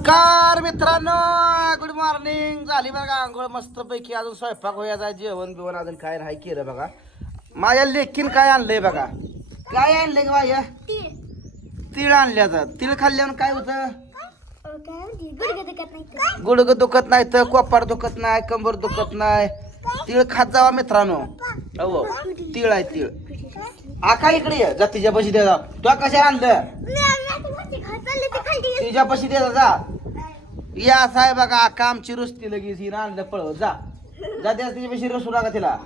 नमस्कार मित्रांनो, good morning. झाली बघा आंघोळ मस्त पैकी. अजून स्वयंपाक व्हायचा, जेवण बिवण अजून काय नाही केलं बघा. माझ्या लेकीन काय आणलंय बघा. काय आणलंय का माझ्या? तीळ आणल्याचं. तीळ खाल्ल्यावर काय होतं? गुडघं दुखत नाही तर कोपार दुखत नाही, कंबर दुखत नाही. तीळ खात जावा मित्रांनो. हो तीळ आहे तीळ. आका इकडे ये, जा तिच्या पशी दे जा. तुला कशा आणलं? तिच्या पशी दे जा. या साहेब बघा आका आमची रुसती लगेच हिनं आणलं पळव. जा जा द्या तिच्या पशी रसू लागा तिला.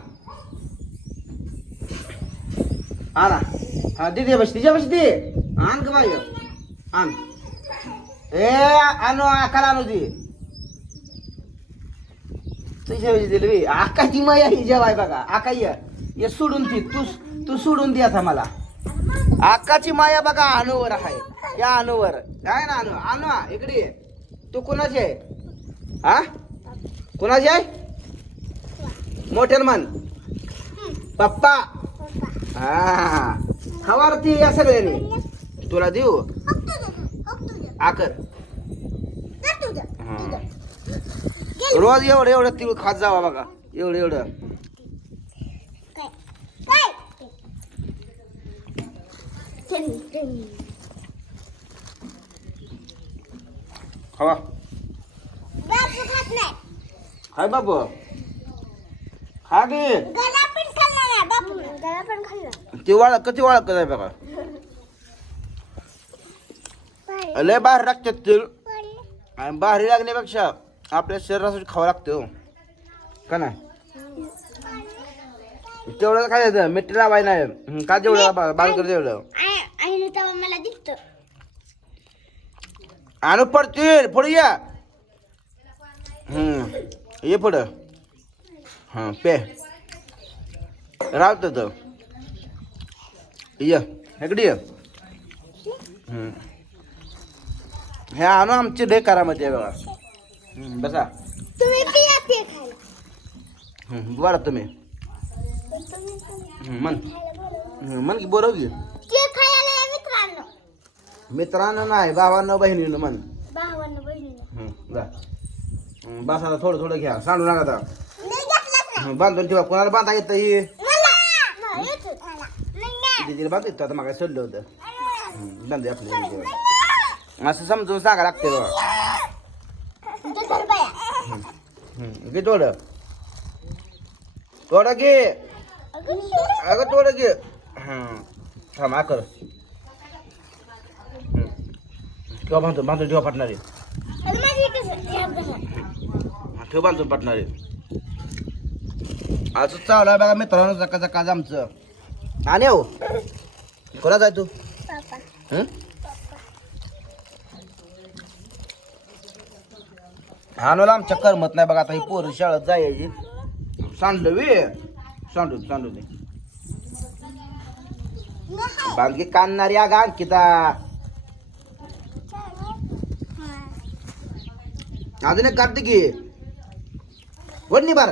आणा हा दे दे बशी, तिच्या पशी दे. आण ग बाई आण. ए आणू आकाला आणू दे. तुझ्या पशी दिली बी आकाची माया ही जेवाय बघा. आका ये सोडून ती तू सोडून दे आता मला. आकाची माया बघा अनुवर आहे. या अनुवर काय ना अनु इकडे ये. तू कोणाची आहे? हा कोणाची आहे? मोठ्यान मन पप्पा. हा खवारती या सगळ्यांनी तुला देऊ आकर. रोज एवढं तिळ खात जावा बघा. एवढं खावा. हाय बाबू हा गे ती वाळक कधी वाळक आहे बघा. लय बाहेर लागतात तीळ आणि बाहेर लागण्यापेक्षा आपल्या शरीरासाठी खावं लागतं का नाही. तेवढं खायचं मीठ लावाय नाही का जेवढं बारीक कर तेवढं. मला दिसत आणू पडतील पुढे या. ये पुढं. हा पे राहत ये इकडे ये. हे आणू आमची ढेकारामध्ये बघा. बसा बरं तुम्ही मन की बरोबर घे. मित्रांनो नाही भावांना बहिणीनं मन. बसा थोडं घ्या. सांडू नका आता. बांधून ठेवा. कोणाला बांधा येतं ही दिदीला बांध येतं. आता मग काय सोडलं होतं बांधे आपल्या असं समजून सांगा लागते बघा. घे थोडं घे. अगं थोडं घे. थांब आकर ठेवा बांधून ठेवा पटणारे. ठेव बांधून पटणारे. असं चालू आहे बघा मित्रांनो जका आमचं. आणि हो कोणा जाय तू? हानोला आमच्या करमत नाही बघा. आता ही पोरं शाळेत जायची. सांडलं वे सांडू दे. बांगी काढणारी आगा अंकिता. अजून एक काढते की वडणी बार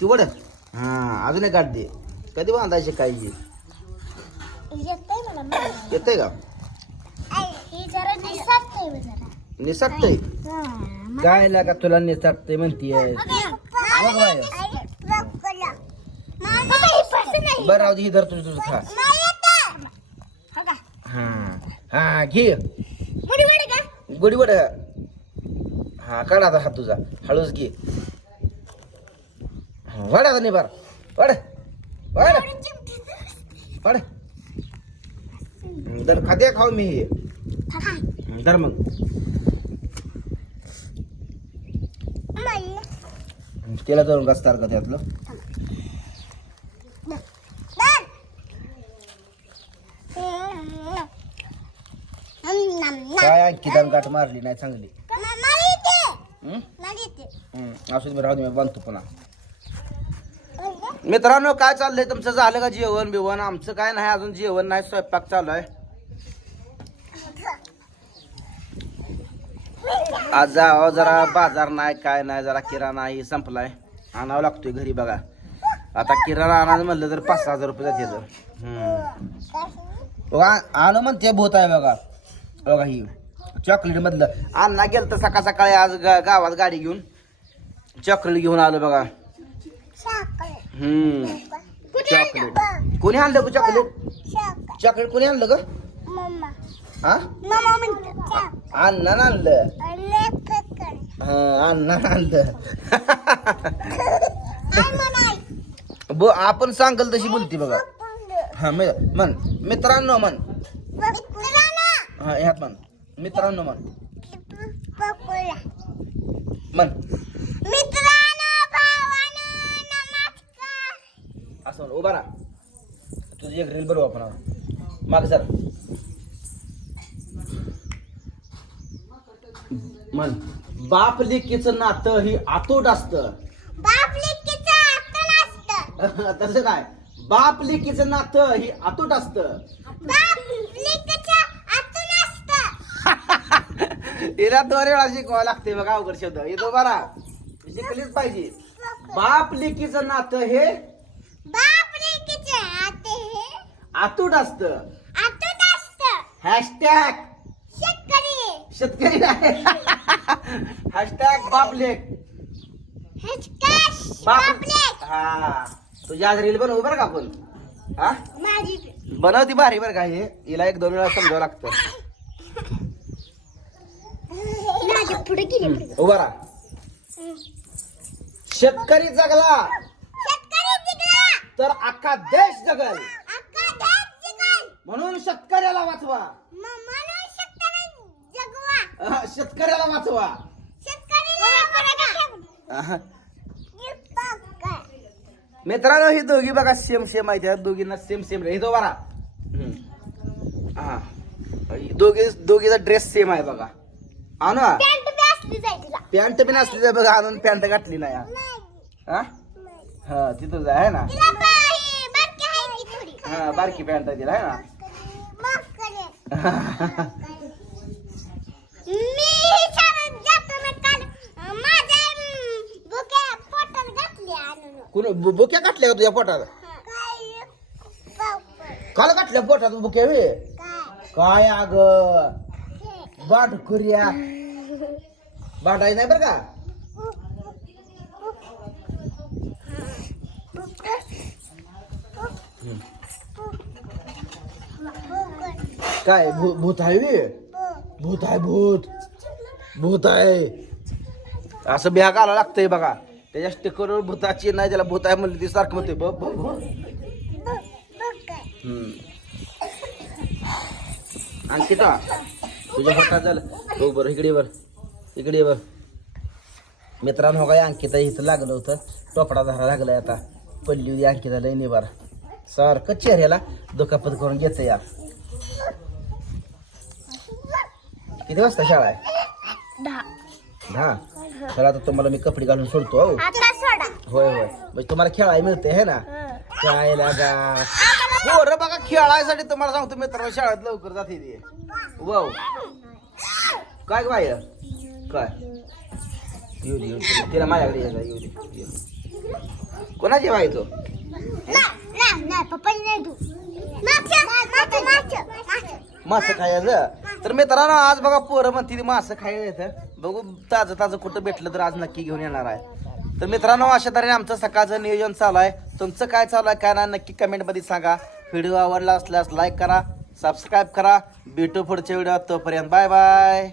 तू वड. हा अजून एक काढते. कधी बांधायचे काळजी येतंय का? निसटतंय काय लागा तुला निसटतंय म्हणतीये. बरं राहू दे ही धर तुझं खा. हा घे गोडी वड. हा काढा आता हात तुझा हळूच घे. वाढ आता नाही बार वाढ वाढ वाढ. दर खाद्या खाऊ मी हे दर मग त्याला जाऊन गस्तार का त्यातलं. काय आणखी गाठ मारली नाही चांगली. असं राहू दे बांधतो पुन्हा. मित्रांनो काय चाललंय तुमचं? झालं का जेवण बिवण? आमचं काय नाही अजून जेवण नाही. स्वयंपाक चालू आहे. आज जावं जरा बाजार नाही काय नाही. जरा किराणाही संपलाय. आणावं लागतोय घरी बघा. आता किराणा आणायचं म्हणलं तर 5,000 रुपये जाते. बघा आणू म्हणते भूत आहे बघा. बघा ही चॉकलेट मधलं अण्णा गेलं तर सकाळ सकाळी आज गावात गाडी घेऊन चॉकलेट घेऊन आलो बघा. चॉकलेट कोणी आणलं ग चॉकलेट? चॉकलेट कोणी आणलं ग? हा अण्णा आणलं. हा अण्णा आणलं. आपण सांगल तशी बोलती बघा. हा म्हण मित्रांनो म्हण. हा ह्यात म्हण मित्रांनो म्हण. म्हण असं म्हण. उभा राहा. तुझी एक रील बरोबर आपण माग सर म्हण. बाप लेकीचं नातं ही अतूट असतं. तसं काय बाप लेकीचं नातं ही अतूट असतं. हिला 2 वेळा शिकवावं लागते बघा अवघड शब्द. येतो बरा शिकलीच पाहिजे. बाप लेकीचं नातं हे अतूट असतं. हॅशटॅग शेतकरी नाही. हॅशटॅग बापलेक. हा तुझ्या आज रील बनवू बरं का आपण. हा बनवती भारी बरं का. हे हिला 1-2 वेळा समजावं लागतं. उभा राहा. शेतकरी जगला तर अख्खा देश जगल. म्हणून शेतकऱ्याला वाचवा. शेतकऱ्याला वाचवा. मित्रांनो ही दोघी बघा सेम सेम आहे. दोघींना सेम सेम हे तो बरा. हा दोघीचा ड्रेस सेम आहे बघा. आणू पॅन्ट बी नसली बघा. आणून पॅन्ट घातली नाही. हा तिथं आहे ना. हा बारकी पॅन्ट तिला आहे ना. कोण बुक्या काटल्या का तुझ्या पोटात? काल काटल्या पोटात बुक्या वे काय अग बाटकुऱ्या बाटाय नाही बर का. काय भूत आहे वे? भूत आहे भूत. भूत आहे असं बिहा घालावं लागतंय बघा. त्याच्या स्टिकरवर भूताची नाही त्याला भूत आहे म्हणलं ती सारखं म्हणते अंकिता तुझ्या पोटात झालं. हो बरं इकडे बर मित्रांनो काय अंकिता इथं लागलं होतं. टोपडा धरा लागलाय आता. पडली होती अंकिता लय निबार. सारखं चेहऱ्याला दुखापत करून घेत या. किती वाजता शाळा आहे? 10. तर आता तुम्हाला मी कपडे घालून सोडतो. होय म्हणजे तुम्हाला खेळायला मिळते है ना. खेळायला पोरं बघा खेळायसाठी तुम्हाला सांगतो मित्रांनो शाळेत लवकर जाते ती. वाव काय बाय काय येऊ दे तिला माझ्याकडे येऊ दे. कोणाची बाई तो? मासं खायचं. तर मित्रांनो आज बघा पोरं म्हणते मासं खायला येतं. बघू ताजं कुठं भेटलं तर आज नक्की घेऊन येणार आहे. तर मित्रांनो अशा तऱ्हेने आमचं सकाळचं नियोजन चालू आहे. तुमचं काय चालू आहे काय ना नक्की कमेंटमध्ये सांगा. व्हिडिओ आवडला असल्यास लाईक करा, सबस्क्राईब करा. भेटू पुढच्या व्हिडिओत. तोपर्यंत बाय बाय.